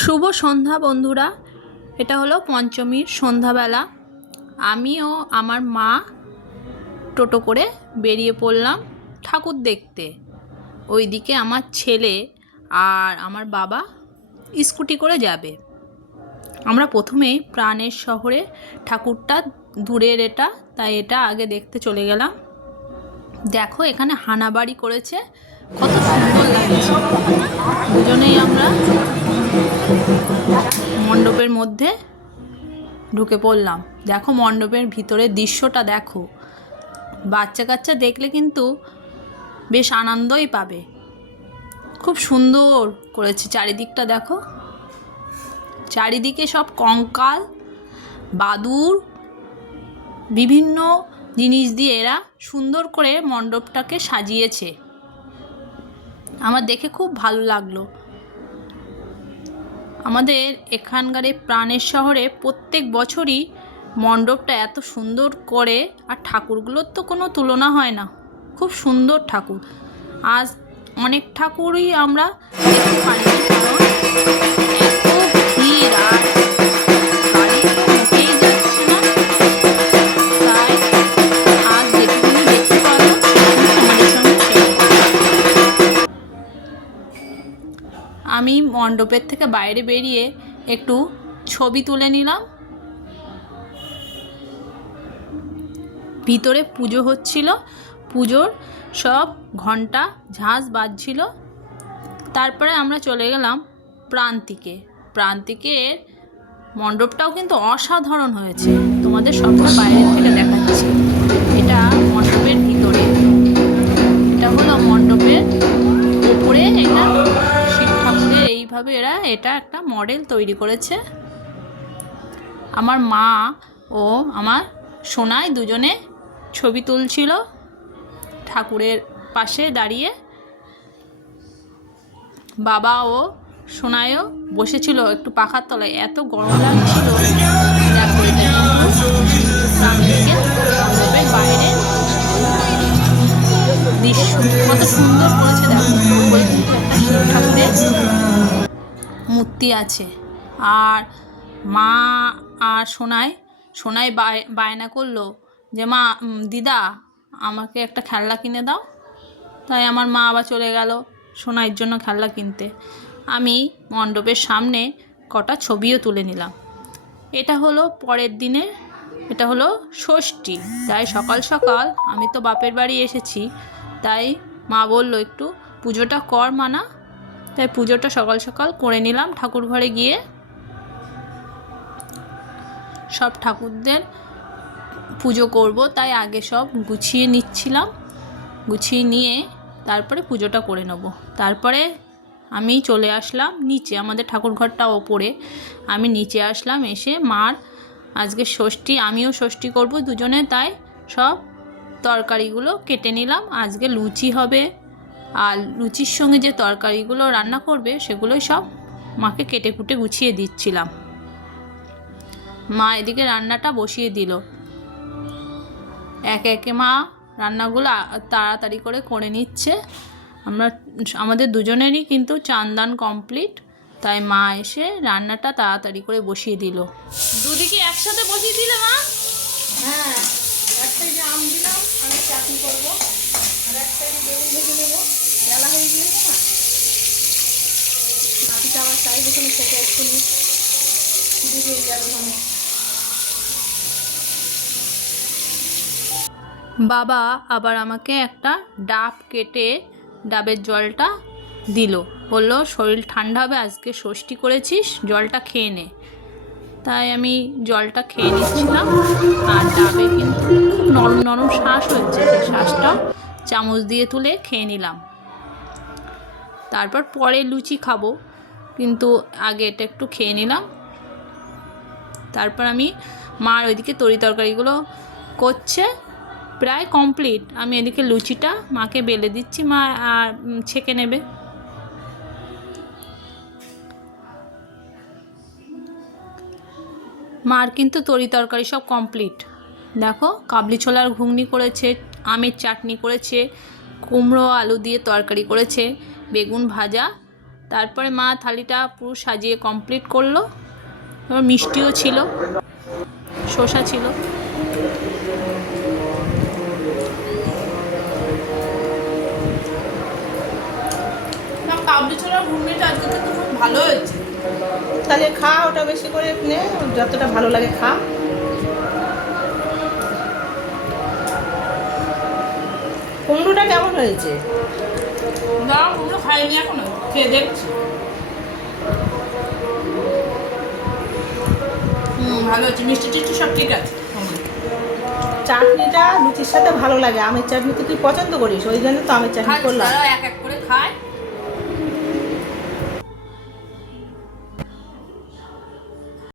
শুভ সন্ধ্যা বন্ধুরা। এটা হলো পঞ্চমীর সন্ধ্যাবেলা। আমি ও আমার মা টোটো করে বেরিয়ে পড়লাম ঠাকুর দেখতে। ওইদিকে আমার ছেলে আর আমার বাবা স্কুটি করে যাবে। আমরা প্রথমেই প্রাণের শহরে, ঠাকুরটা দূরের, তাই এটা আগে দেখতে চলে গেলাম। দেখো এখানে হানাবাড়ি করেছে, কত সুন্দর লাগছে। দুজনেই আমরা মণ্ডপের মধ্যে ঢুকে পড়লাম। দেখো মণ্ডপের ভিতরের দৃশ্যটা দেখো। বাচ্চা কাচ্চা দেখলে কিন্তু বেশ আনন্দই পাবে। খুব সুন্দর করেছে চারিদিকটা। দেখো চারিদিকে সব কঙ্কাল, বাদুর, বিভিন্ন জিনিস দিয়ে এরা সুন্দর করে মণ্ডপটাকে সাজিয়েছে। আমার দেখে খুব ভালো লাগলো। আমাদের এখানকার এই প্রাণের শহরে প্রত্যেক বছরই মণ্ডপটা এত সুন্দর করে, আর ঠাকুরগুলোর তো কোনো তুলনা হয় না। খুব সুন্দর ঠাকুর। আজ অনেক ঠাকুরই আমরা দেখতে পারি, কারণ এত ভিড় আর গাড়ি তো মোটেই যাচ্ছে না। তাই আজ যেটুকুনি দেখতে পারবো তোমাদের সঙ্গে শেয়ার করব। আমি মণ্ডপের থেকে বাইরে বেরিয়ে একটু ছবি তুলে নিলাম। ভিতরে পুজো হচ্ছিল, পুজোর সব ঘন্টা ঝাঁঝ বাজছিল। তারপরে আমরা চলে গেলাম প্রান্তিকে। প্রান্তিকের মণ্ডপটাও কিন্তু অসাধারণ হয়েছে। তোমাদের সবটা বাইরে থেকে দেখাচ্ছি। এটা মণ্ডপের ভিতরে, এটা হলো মণ্ডপের উপরে। এটা শিব ঠাকুরের এইভাবে এটা একটা মডেল তৈরি করেছে। আমার মা ও আমার সোনাই দুজনে ছবি তুলছিল ঠাকুরের পাশে দাঁড়িয়ে। বাবা ও সোনাইও বসেছিল একটু পাখার তলায়, এত গরম লাগছিল। দেখো এটা মণ্ডপের বাইরে দৃশ্য কত সুন্দর করেছে। দেখো উপরে কিন্তু একটা শিব ঠাকুরের মূর্তি আছে। আর মা আর সোনাই বায়না করলো যে মা, দিদা আমাকে একটা খেলনা কিনে দাও। তাই আমার মা আবার চলে গেল সোনাইয়ের জন্য খেলনা কিনতে। আমি মণ্ডপের সামনে কটা ছবিও তুলে নিলাম। এটা হলো পরের দিনে, এটা হলো ষষ্ঠী। তাই সকাল সকাল, আমি তো বাপের বাড়ি এসেছি, তাই মা বলল একটু পুজোটা কর মানা। তাই পুজোটা সকাল সকাল করে নিলাম ঠাকুর ঘরে গিয়ে। সব ঠাকুরদের পুজো করব, তাই আগে সব গুছিয়ে নিচ্ছিলাম। গুছিয়ে নিয়ে তারপরে পুজোটা করে নেব। তারপরে আমি চলে আসলাম নিচে, আমাদের ঠাকুর ঘরটা ওপরে। আমি নিচে আসলাম, এসে মার আজকে ষষ্ঠী, আমিও ষষ্ঠী করব দুজনে, তাই সব তরকারিগুলো কেটে নিলাম। আজকে লুচি হবে, আর লুচির সঙ্গে যে তরকারিগুলো রান্না করবে সেগুলোই সব মাকে কেটে কুটে গুছিয়ে দিচ্ছিলাম। মা এদিকে রান্নাটা বসিয়ে দিল। একে একে মা রান্নাগুলো তাড়াতাড়ি করে নিচ্ছে। আমাদের দুজনেরই কিন্তু চান্দান কমপ্লিট, তাই মা এসে রান্নাটা তাড়াতাড়ি করে বসিয়ে দিল। দুদিকে একসাথে বসিয়ে দিলে মা? হ্যাঁ, এক সাইডে আম দিলাম, আমি চাটনি করবো, আর এক সাইডে বেগুন ভেজে নেবো। বেলা হয়ে গিয়েছে না, নাতিটা আমার চাই ওখানে থেকে এক্ষুনি খিদে পেয়ে যাবে ওখানে। বাবা আবার আমাকে একটা ডাব কেটে ডাবের জলটা দিল, বলল শরীর ঠান্ডা হবে, আজকে ষষ্ঠী করেছিস, জলটা খেয়ে নে। তাই আমি জলটা খেয়ে নিচ্ছিলাম। আর ডাবে কিন্তু খুব নরম নরম শ্বাস হয়েছে, সেই শ্বাসটাও চামচ দিয়ে তুলে খেয়ে নিলাম। তারপর পরে লুচি খাবো, কিন্তু আগে এটা একটু খেয়ে নিলাম। তারপর আমি মার ওইদিকে তরি তরকারিগুলো করছে, প্রায় কমপ্লিট। আমি এদিকে লুচিটা মাকে বেলে দিচ্ছি, মা আর ছেঁকে নেবে। মার কিন্তু তরি তরকারি সব কমপ্লিট। দেখো কাবলি ছোলার ঘুগনি করেছে, আমের চাটনি করেছে, কুমড়ো আলু দিয়ে তরকারি করেছে, বেগুন ভাজা তারপরে মা থালিটা পুরো সাজিয়ে কমপ্লিট করলো। এবার মিষ্টিও ছিল, শসা ছিল। না, কাবলি ছোলার ঘুগনিটা আজকে কিন্তু খুব ভালো হয়েছে। তাহলে খা, ওটা বেশি করে নে, যতটা ভালো লাগে খা। কুমড়োটা কেমন হয়েছে? না, কুমড়ো খাইনি এখনো, খেয়ে দেখছি। ভালো হচ্ছে, মিষ্টি টিষ্টি সব ঠিক আছে। চাটনিটা লুচির সাথে ভালো লাগে। আমের চাটনি তো তুই পছন্দ করিস, ওই জন্য তো আমের চাটনি করলাম। এক এক করে খায়।